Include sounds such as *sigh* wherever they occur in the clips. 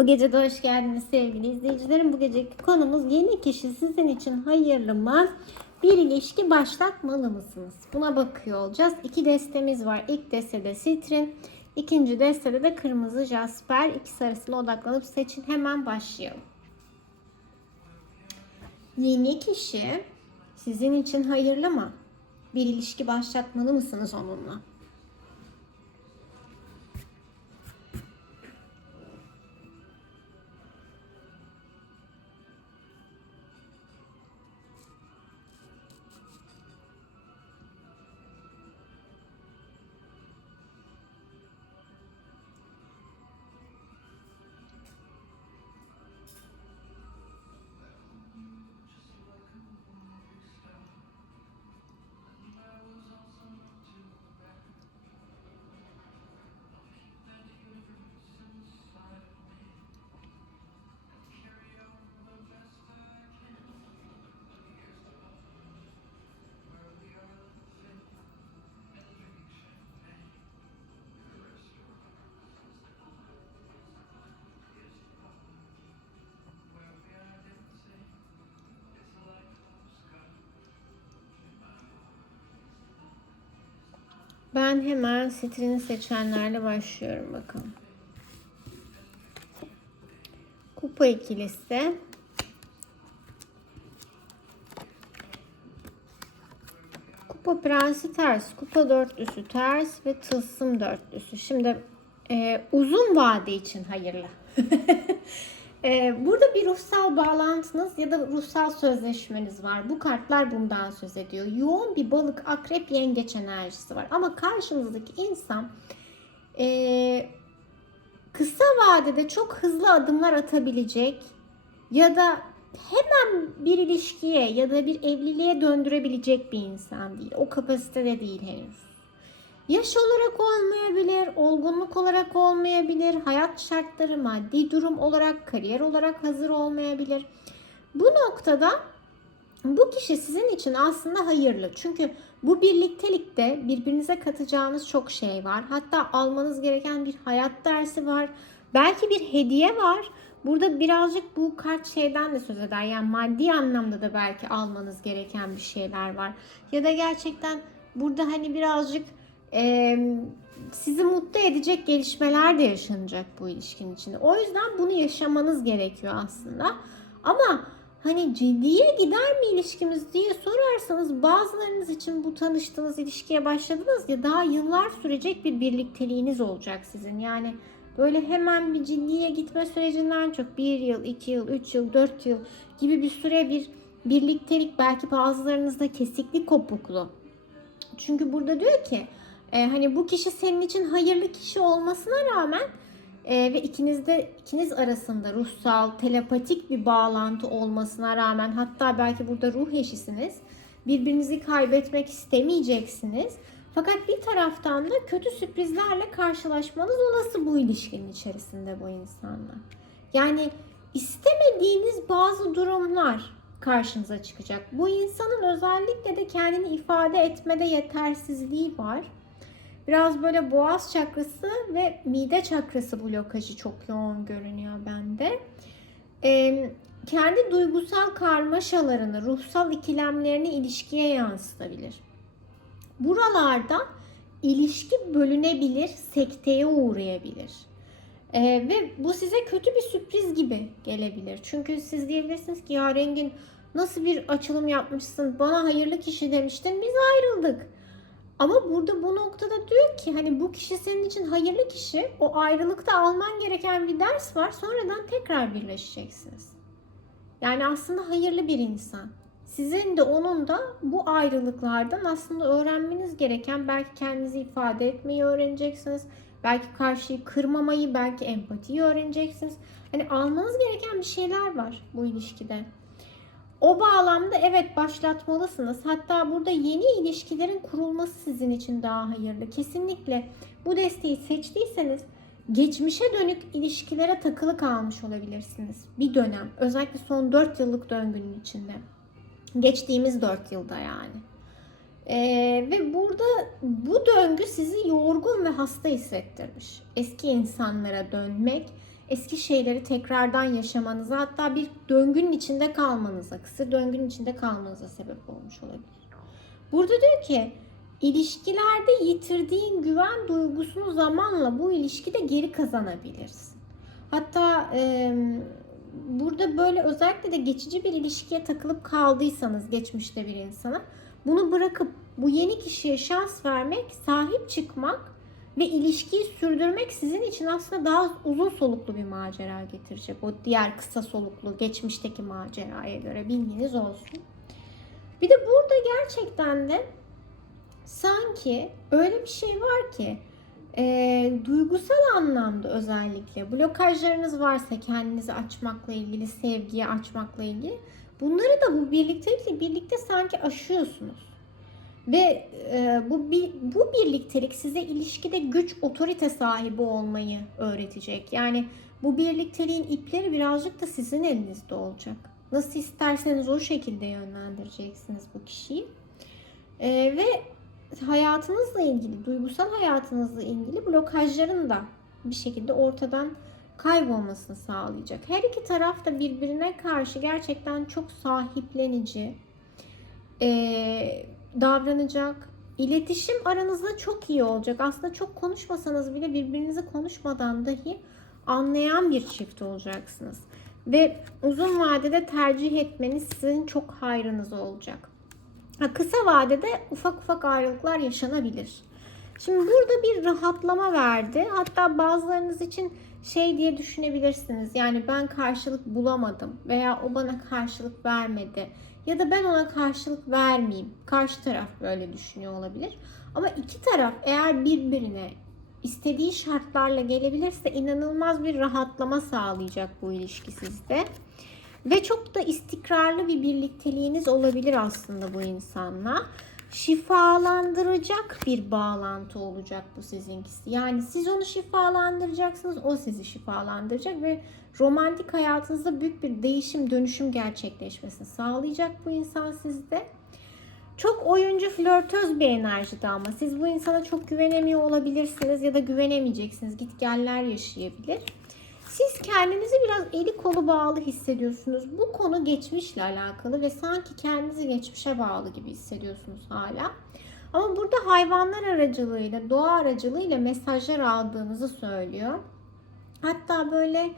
Bu gece de hoş geldiniz sevgili izleyicilerim. Bu geceki konumuz yeni kişi sizin için hayırlı mı? Bir ilişki başlatmalı mısınız? Buna bakıyor olacağız. İki destemiz var. İlk destede sitrin, ikinci destede de kırmızı jasper. İkisi arasında odaklanıp seçin. Hemen başlayalım. Yeni kişi sizin için hayırlı mı? Bir ilişki başlatmalı mısınız onunla? Ben hemen sitrini seçenlerle başlıyorum bakalım. Kupa ikilisi. Kupa prensi ters, kupa dörtlüsü ters ve tılsım dörtlüsü. Şimdi e, uzun vade için hayırlı. *laughs* e, burada bir ruhsal bağlantınız ya da ruhsal sözleşmeniz var. Bu kartlar bundan söz ediyor. Yoğun bir balık, akrep, yengeç enerjisi var. Ama karşınızdaki insan e, kısa vadede çok hızlı adımlar atabilecek ya da hemen bir ilişkiye ya da bir evliliğe döndürebilecek bir insan değil. O kapasitede değil henüz. Yaş olarak olmayabilir, olgunluk olarak olmayabilir, hayat şartları, maddi durum olarak, kariyer olarak hazır olmayabilir. Bu noktada bu kişi sizin için aslında hayırlı. Çünkü bu birliktelikte birbirinize katacağınız çok şey var. Hatta almanız gereken bir hayat dersi var. Belki bir hediye var. Burada birazcık bu kart şeyden de söz eder. Yani maddi anlamda da belki almanız gereken bir şeyler var. Ya da gerçekten burada hani birazcık e, sizi mutlu edecek gelişmeler de yaşanacak bu ilişkinin içinde. O yüzden bunu yaşamanız gerekiyor aslında. Ama hani ciddiye gider mi ilişkimiz diye sorarsanız bazılarınız için bu tanıştığınız ilişkiye başladınız ya daha yıllar sürecek bir birlikteliğiniz olacak sizin. Yani böyle hemen bir ciddiye gitme sürecinden çok bir yıl, iki yıl, üç yıl, dört yıl gibi bir süre bir birliktelik belki bazılarınızda kesiklik kopuklu. Çünkü burada diyor ki e, hani bu kişi senin için hayırlı kişi olmasına rağmen e, ve ikinizde ikiniz arasında ruhsal, telepatik bir bağlantı olmasına rağmen hatta belki burada ruh eşisiniz. Birbirinizi kaybetmek istemeyeceksiniz. Fakat bir taraftan da kötü sürprizlerle karşılaşmanız olası bu ilişkinin içerisinde bu insanla. Yani istemediğiniz bazı durumlar karşınıza çıkacak. Bu insanın özellikle de kendini ifade etmede yetersizliği var. Biraz böyle boğaz çakrası ve mide çakrası blokajı çok yoğun görünüyor bende. Ee, kendi duygusal karmaşalarını, ruhsal ikilemlerini ilişkiye yansıtabilir. Buralarda ilişki bölünebilir, sekteye uğrayabilir. Ee, ve bu size kötü bir sürpriz gibi gelebilir. Çünkü siz diyebilirsiniz ki ya Rengin nasıl bir açılım yapmışsın, bana hayırlı kişi demiştin, biz ayrıldık. Ama burada bu noktada diyor ki hani bu kişi senin için hayırlı kişi. O ayrılıkta alman gereken bir ders var. Sonradan tekrar birleşeceksiniz. Yani aslında hayırlı bir insan. Sizin de onun da bu ayrılıklardan aslında öğrenmeniz gereken belki kendinizi ifade etmeyi öğreneceksiniz. Belki karşıyı kırmamayı, belki empatiyi öğreneceksiniz. Hani almanız gereken bir şeyler var bu ilişkide. O bağlamda evet başlatmalısınız. Hatta burada yeni ilişkilerin kurulması sizin için daha hayırlı. Kesinlikle bu desteği seçtiyseniz geçmişe dönük ilişkilere takılı kalmış olabilirsiniz. Bir dönem. Özellikle son 4 yıllık döngünün içinde. Geçtiğimiz 4 yılda yani. Ee, ve burada bu döngü sizi yorgun ve hasta hissettirmiş. Eski insanlara dönmek, eski şeyleri tekrardan yaşamanıza hatta bir döngünün içinde kalmanıza, kısır döngünün içinde kalmanıza sebep olmuş olabilir. Burada diyor ki ilişkilerde yitirdiğin güven duygusunu zamanla bu ilişkide geri kazanabilirsin. Hatta e, burada böyle özellikle de geçici bir ilişkiye takılıp kaldıysanız geçmişte bir insana bunu bırakıp bu yeni kişiye şans vermek, sahip çıkmak ve ilişkiyi sürdürmek sizin için aslında daha uzun soluklu bir macera getirecek. O diğer kısa soluklu geçmişteki maceraya göre bilginiz olsun. Bir de burada gerçekten de sanki öyle bir şey var ki e, duygusal anlamda özellikle blokajlarınız varsa kendinizi açmakla ilgili, sevgiye açmakla ilgili bunları da bu birliktelikle birlikte sanki aşıyorsunuz. Ve e, bu bu birliktelik size ilişkide güç, otorite sahibi olmayı öğretecek. Yani bu birlikteliğin ipleri birazcık da sizin elinizde olacak. Nasıl isterseniz o şekilde yönlendireceksiniz bu kişiyi. E, ve hayatınızla ilgili, duygusal hayatınızla ilgili blokajların da bir şekilde ortadan kaybolmasını sağlayacak. Her iki taraf da birbirine karşı gerçekten çok sahiplenici e, davranacak. İletişim aranızda çok iyi olacak. Aslında çok konuşmasanız bile birbirinizi konuşmadan dahi anlayan bir çift olacaksınız. Ve uzun vadede tercih etmeniz sizin çok hayrınız olacak. Ha, kısa vadede ufak ufak ayrılıklar yaşanabilir. Şimdi burada bir rahatlama verdi. Hatta bazılarınız için şey diye düşünebilirsiniz. Yani ben karşılık bulamadım veya o bana karşılık vermedi ya da ben ona karşılık vermeyeyim. Karşı taraf böyle düşünüyor olabilir. Ama iki taraf eğer birbirine istediği şartlarla gelebilirse inanılmaz bir rahatlama sağlayacak bu ilişki sizde. Ve çok da istikrarlı bir birlikteliğiniz olabilir aslında bu insanla. Şifalandıracak bir bağlantı olacak bu sizinkisi. Yani siz onu şifalandıracaksınız, o sizi şifalandıracak ve romantik hayatınızda büyük bir değişim, dönüşüm gerçekleşmesini sağlayacak bu insan sizde. Çok oyuncu, flörtöz bir enerjide ama siz bu insana çok güvenemiyor olabilirsiniz ya da güvenemeyeceksiniz. Gitgeller yaşayabilir. Siz kendinizi biraz eli kolu bağlı hissediyorsunuz. Bu konu geçmişle alakalı ve sanki kendinizi geçmişe bağlı gibi hissediyorsunuz hala. Ama burada hayvanlar aracılığıyla, doğa aracılığıyla mesajlar aldığınızı söylüyor. Hatta böyle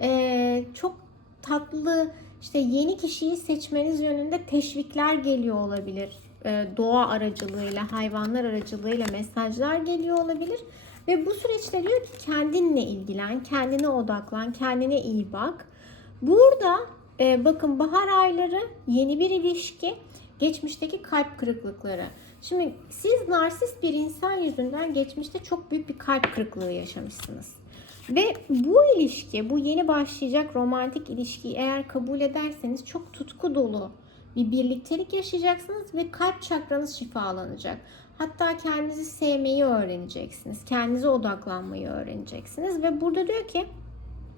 e, çok tatlı işte yeni kişiyi seçmeniz yönünde teşvikler geliyor olabilir. E, doğa aracılığıyla, hayvanlar aracılığıyla mesajlar geliyor olabilir. Ve bu süreçte diyor ki kendinle ilgilen, kendine odaklan, kendine iyi bak. Burada e, bakın bahar ayları yeni bir ilişki, geçmişteki kalp kırıklıkları. Şimdi siz narsist bir insan yüzünden geçmişte çok büyük bir kalp kırıklığı yaşamışsınız. Ve bu ilişki, bu yeni başlayacak romantik ilişkiyi eğer kabul ederseniz çok tutku dolu bir birliktelik yaşayacaksınız ve kalp çakranız şifalanacak. Hatta kendinizi sevmeyi öğreneceksiniz. Kendinize odaklanmayı öğreneceksiniz. Ve burada diyor ki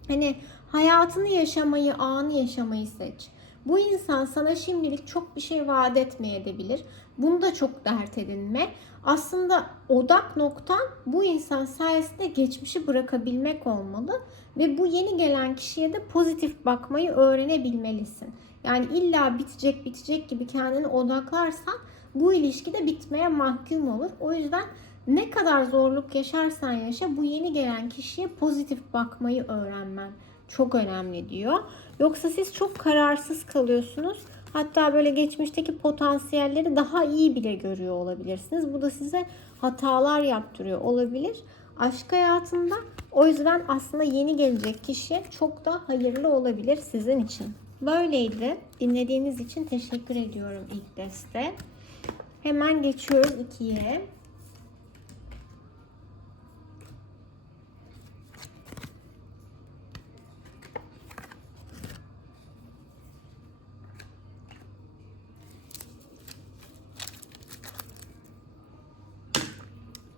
hani hayatını yaşamayı, anı yaşamayı seç. Bu insan sana şimdilik çok bir şey vaat etmeyebilir. Bunu da çok dert edinme. Aslında odak noktan bu insan sayesinde geçmişi bırakabilmek olmalı. Ve bu yeni gelen kişiye de pozitif bakmayı öğrenebilmelisin. Yani illa bitecek bitecek gibi kendini odaklarsan bu ilişki de bitmeye mahkum olur. O yüzden ne kadar zorluk yaşarsan yaşa bu yeni gelen kişiye pozitif bakmayı öğrenmen çok önemli diyor. Yoksa siz çok kararsız kalıyorsunuz. Hatta böyle geçmişteki potansiyelleri daha iyi bile görüyor olabilirsiniz. Bu da size hatalar yaptırıyor olabilir. Aşk hayatında o yüzden aslında yeni gelecek kişi çok da hayırlı olabilir sizin için. Böyleydi. Dinlediğiniz için teşekkür ediyorum ilk deste. Hemen geçiyoruz ikiye.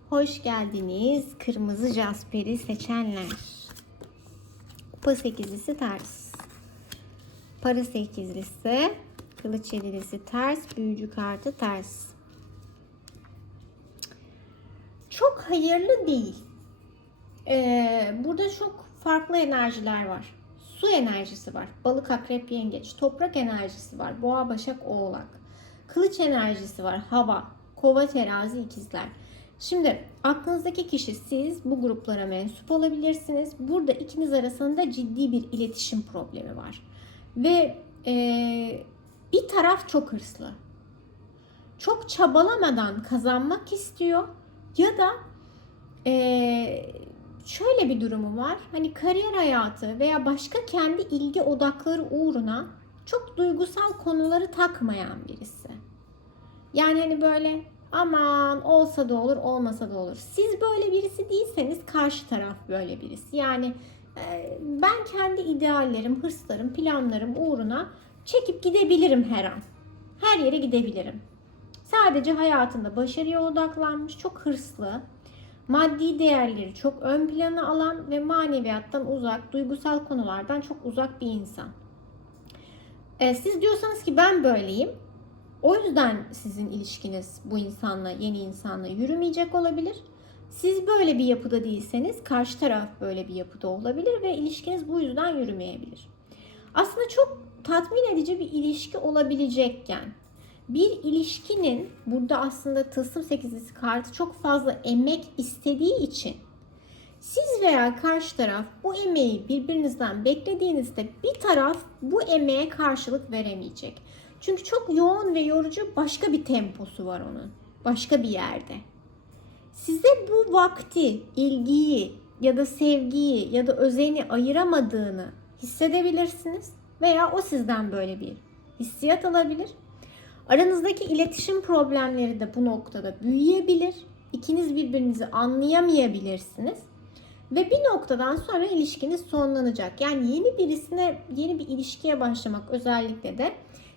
Hoş geldiniz. Kırmızı Jasper'i seçenler. Kupa sekizlisi ters. Para sekizlisi. Kılıç yedilisi ters. Büyücü kartı ters. Çok hayırlı değil. Ee, burada çok farklı enerjiler var. Su enerjisi var. Balık, akrep, yengeç. Toprak enerjisi var. Boğa, başak, oğlak. Kılıç enerjisi var. Hava, kova, terazi, ikizler. Şimdi aklınızdaki kişi siz bu gruplara mensup olabilirsiniz. Burada ikiniz arasında ciddi bir iletişim problemi var. Ve eee, bir taraf çok hırslı. Çok çabalamadan kazanmak istiyor ya da eee, şöyle bir durumu var. Hani kariyer hayatı veya başka kendi ilgi odakları uğruna çok duygusal konuları takmayan birisi. Yani hani böyle aman olsa da olur olmasa da olur. Siz böyle birisi değilseniz karşı taraf böyle birisi. Yani e, ben kendi ideallerim, hırslarım, planlarım uğruna çekip gidebilirim her an. Her yere gidebilirim. Sadece hayatında başarıya odaklanmış, çok hırslı, maddi değerleri çok ön plana alan ve maneviyattan uzak, duygusal konulardan çok uzak bir insan. E, siz diyorsanız ki ben böyleyim. O yüzden sizin ilişkiniz bu insanla, yeni insanla yürümeyecek olabilir. Siz böyle bir yapıda değilseniz karşı taraf böyle bir yapıda olabilir ve ilişkiniz bu yüzden yürümeyebilir. Aslında çok tatmin edici bir ilişki olabilecekken bir ilişkinin burada aslında tılsım sekizlisi kartı çok fazla emek istediği için siz veya karşı taraf bu emeği birbirinizden beklediğinizde bir taraf bu emeğe karşılık veremeyecek. Çünkü çok yoğun ve yorucu başka bir temposu var onun. Başka bir yerde. Size bu vakti, ilgiyi ya da sevgiyi ya da özeni ayıramadığını hissedebilirsiniz veya o sizden böyle bir hissiyat alabilir. Aranızdaki iletişim problemleri de bu noktada büyüyebilir. İkiniz birbirinizi anlayamayabilirsiniz. Ve bir noktadan sonra ilişkiniz sonlanacak. Yani yeni birisine, yeni bir ilişkiye başlamak özellikle de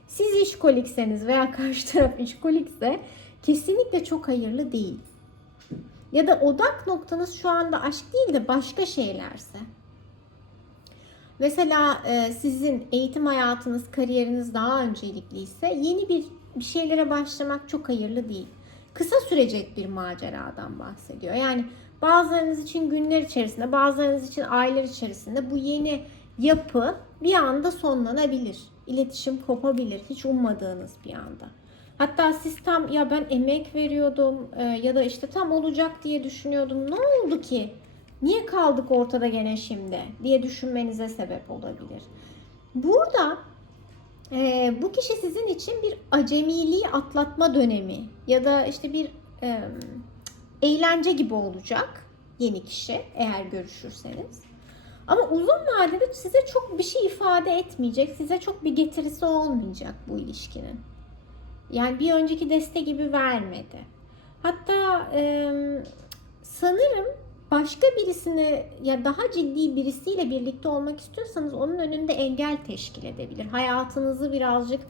siz işkolikseniz veya *laughs* karşı taraf işkolikse kesinlikle çok hayırlı değil. Ya da odak noktanız şu anda aşk değil de başka şeylerse. Mesela e, sizin eğitim hayatınız, kariyeriniz daha öncelikliyse yeni bir bir şeylere başlamak çok hayırlı değil. Kısa sürecek bir maceradan bahsediyor. Yani bazılarınız için günler içerisinde, bazılarınız için aylar içerisinde bu yeni yapı bir anda sonlanabilir. İletişim kopabilir hiç ummadığınız bir anda. Hatta siz tam ya ben emek veriyordum e, ya da işte tam olacak diye düşünüyordum. Ne oldu ki? Niye kaldık ortada gene şimdi diye düşünmenize sebep olabilir. Burada e, bu kişi sizin için bir acemiliği atlatma dönemi ya da işte bir e, eğlence gibi olacak yeni kişi eğer görüşürseniz. Ama uzun vadede size çok bir şey ifade etmeyecek, size çok bir getirisi olmayacak bu ilişkinin. Yani bir önceki deste gibi vermedi. Hatta e, sanırım başka birisine ya daha ciddi birisiyle birlikte olmak istiyorsanız onun önünde engel teşkil edebilir. Hayatınızı birazcık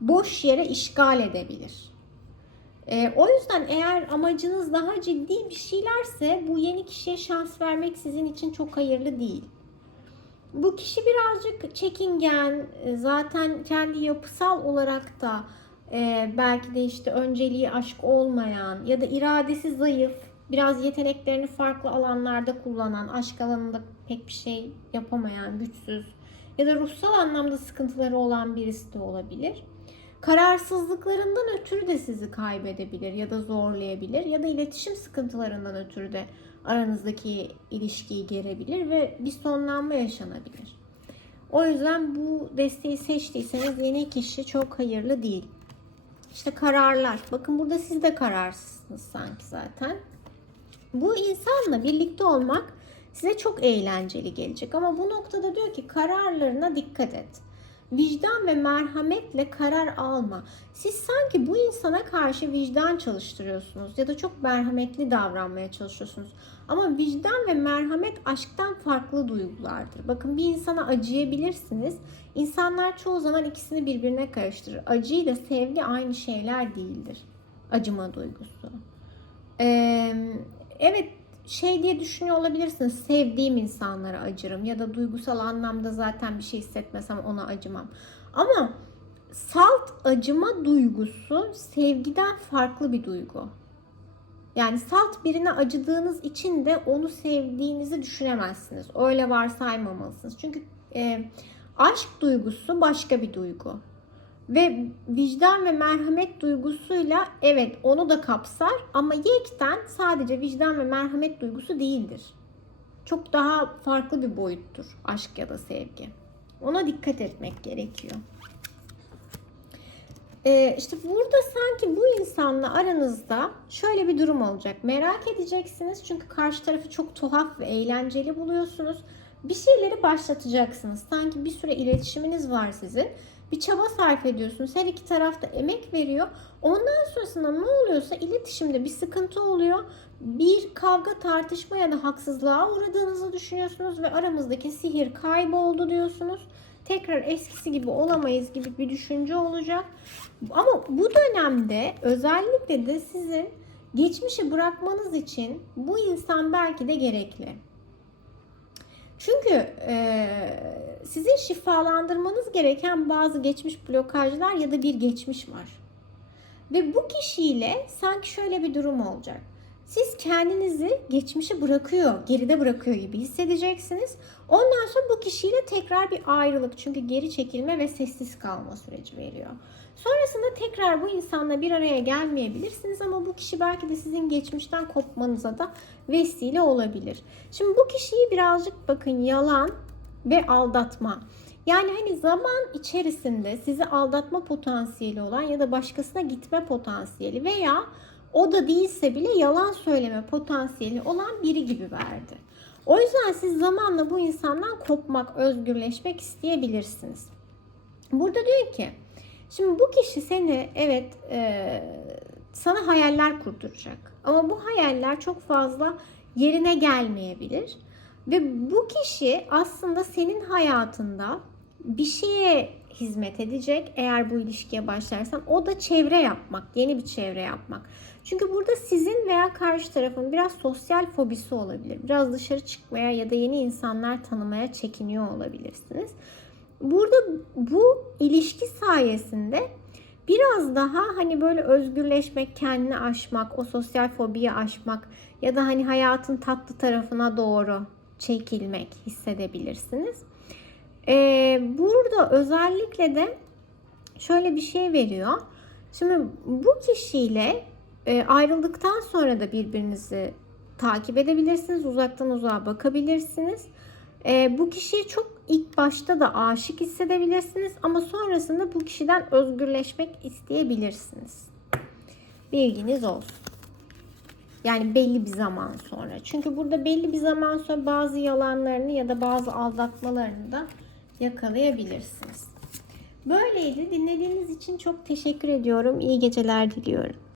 boş yere işgal edebilir. E, o yüzden eğer amacınız daha ciddi bir şeylerse bu yeni kişiye şans vermek sizin için çok hayırlı değil. Bu kişi birazcık çekingen, e, zaten kendi yapısal olarak da e, belki de işte önceliği aşk olmayan ya da iradesi zayıf, biraz yeteneklerini farklı alanlarda kullanan, aşk alanında pek bir şey yapamayan, güçsüz ya da ruhsal anlamda sıkıntıları olan birisi de olabilir. Kararsızlıklarından ötürü de sizi kaybedebilir ya da zorlayabilir ya da iletişim sıkıntılarından ötürü de aranızdaki ilişkiyi gerebilir ve bir sonlanma yaşanabilir. O yüzden bu desteği seçtiyseniz yeni kişi çok hayırlı değil. İşte kararlar. Bakın burada siz de kararsızsınız sanki zaten. Bu insanla birlikte olmak size çok eğlenceli gelecek. Ama bu noktada diyor ki kararlarına dikkat et. Vicdan ve merhametle karar alma. Siz sanki bu insana karşı vicdan çalıştırıyorsunuz ya da çok merhametli davranmaya çalışıyorsunuz. Ama vicdan ve merhamet aşktan farklı duygulardır. Bakın bir insana acıyabilirsiniz. İnsanlar çoğu zaman ikisini birbirine karıştırır. Acı ile sevgi aynı şeyler değildir. Acıma duygusu. Ee, evet şey diye düşünüyor olabilirsiniz. Sevdiğim insanlara acırım ya da duygusal anlamda zaten bir şey hissetmesem ona acımam. Ama salt acıma duygusu sevgiden farklı bir duygu. Yani salt birine acıdığınız için de onu sevdiğinizi düşünemezsiniz. Öyle varsaymamalısınız. Çünkü e, aşk duygusu başka bir duygu. Ve vicdan ve merhamet duygusuyla evet onu da kapsar ama yekten sadece vicdan ve merhamet duygusu değildir. Çok daha farklı bir boyuttur aşk ya da sevgi. Ona dikkat etmek gerekiyor. Ee, işte burada sanki bu insanla aranızda şöyle bir durum olacak. Merak edeceksiniz çünkü karşı tarafı çok tuhaf ve eğlenceli buluyorsunuz. Bir şeyleri başlatacaksınız. Sanki bir süre iletişiminiz var sizin. Bir çaba sarf ediyorsunuz. Her iki taraf da emek veriyor. Ondan sonrasında ne oluyorsa iletişimde bir sıkıntı oluyor. Bir kavga, tartışma ya da haksızlığa uğradığınızı düşünüyorsunuz ve aramızdaki sihir kayboldu diyorsunuz. Tekrar eskisi gibi olamayız gibi bir düşünce olacak. Ama bu dönemde özellikle de sizin geçmişi bırakmanız için bu insan belki de gerekli. Çünkü e, sizin şifalandırmanız gereken bazı geçmiş blokajlar ya da bir geçmiş var. Ve bu kişiyle sanki şöyle bir durum olacak. Siz kendinizi geçmişe bırakıyor, geride bırakıyor gibi hissedeceksiniz. Ondan sonra bu kişiyle tekrar bir ayrılık. Çünkü geri çekilme ve sessiz kalma süreci veriyor. Sonrasında tekrar bu insanla bir araya gelmeyebilirsiniz ama bu kişi belki de sizin geçmişten kopmanıza da vesile olabilir. Şimdi bu kişiyi birazcık bakın yalan ve aldatma. Yani hani zaman içerisinde sizi aldatma potansiyeli olan ya da başkasına gitme potansiyeli veya o da değilse bile yalan söyleme potansiyeli olan biri gibi verdi. O yüzden siz zamanla bu insandan kopmak, özgürleşmek isteyebilirsiniz. Burada diyor ki, şimdi bu kişi seni evet e, sana hayaller kurduracak. Ama bu hayaller çok fazla yerine gelmeyebilir. Ve bu kişi aslında senin hayatında bir şeye hizmet edecek eğer bu ilişkiye başlarsan. O da çevre yapmak, yeni bir çevre yapmak. Çünkü burada sizin veya karşı tarafın biraz sosyal fobisi olabilir. Biraz dışarı çıkmaya ya da yeni insanlar tanımaya çekiniyor olabilirsiniz. Burada bu ilişki sayesinde biraz daha hani böyle özgürleşmek, kendini aşmak, o sosyal fobiyi aşmak ya da hani hayatın tatlı tarafına doğru çekilmek hissedebilirsiniz. Ee, burada özellikle de şöyle bir şey veriyor. Şimdi bu kişiyle e, ayrıldıktan sonra da birbirinizi takip edebilirsiniz. Uzaktan uzağa bakabilirsiniz. E, bu kişiye çok ilk başta da aşık hissedebilirsiniz ama sonrasında bu kişiden özgürleşmek isteyebilirsiniz. Bilginiz olsun. Yani belli bir zaman sonra. Çünkü burada belli bir zaman sonra bazı yalanlarını ya da bazı aldatmalarını da yakalayabilirsiniz. Böyleydi. Dinlediğiniz için çok teşekkür ediyorum. İyi geceler diliyorum.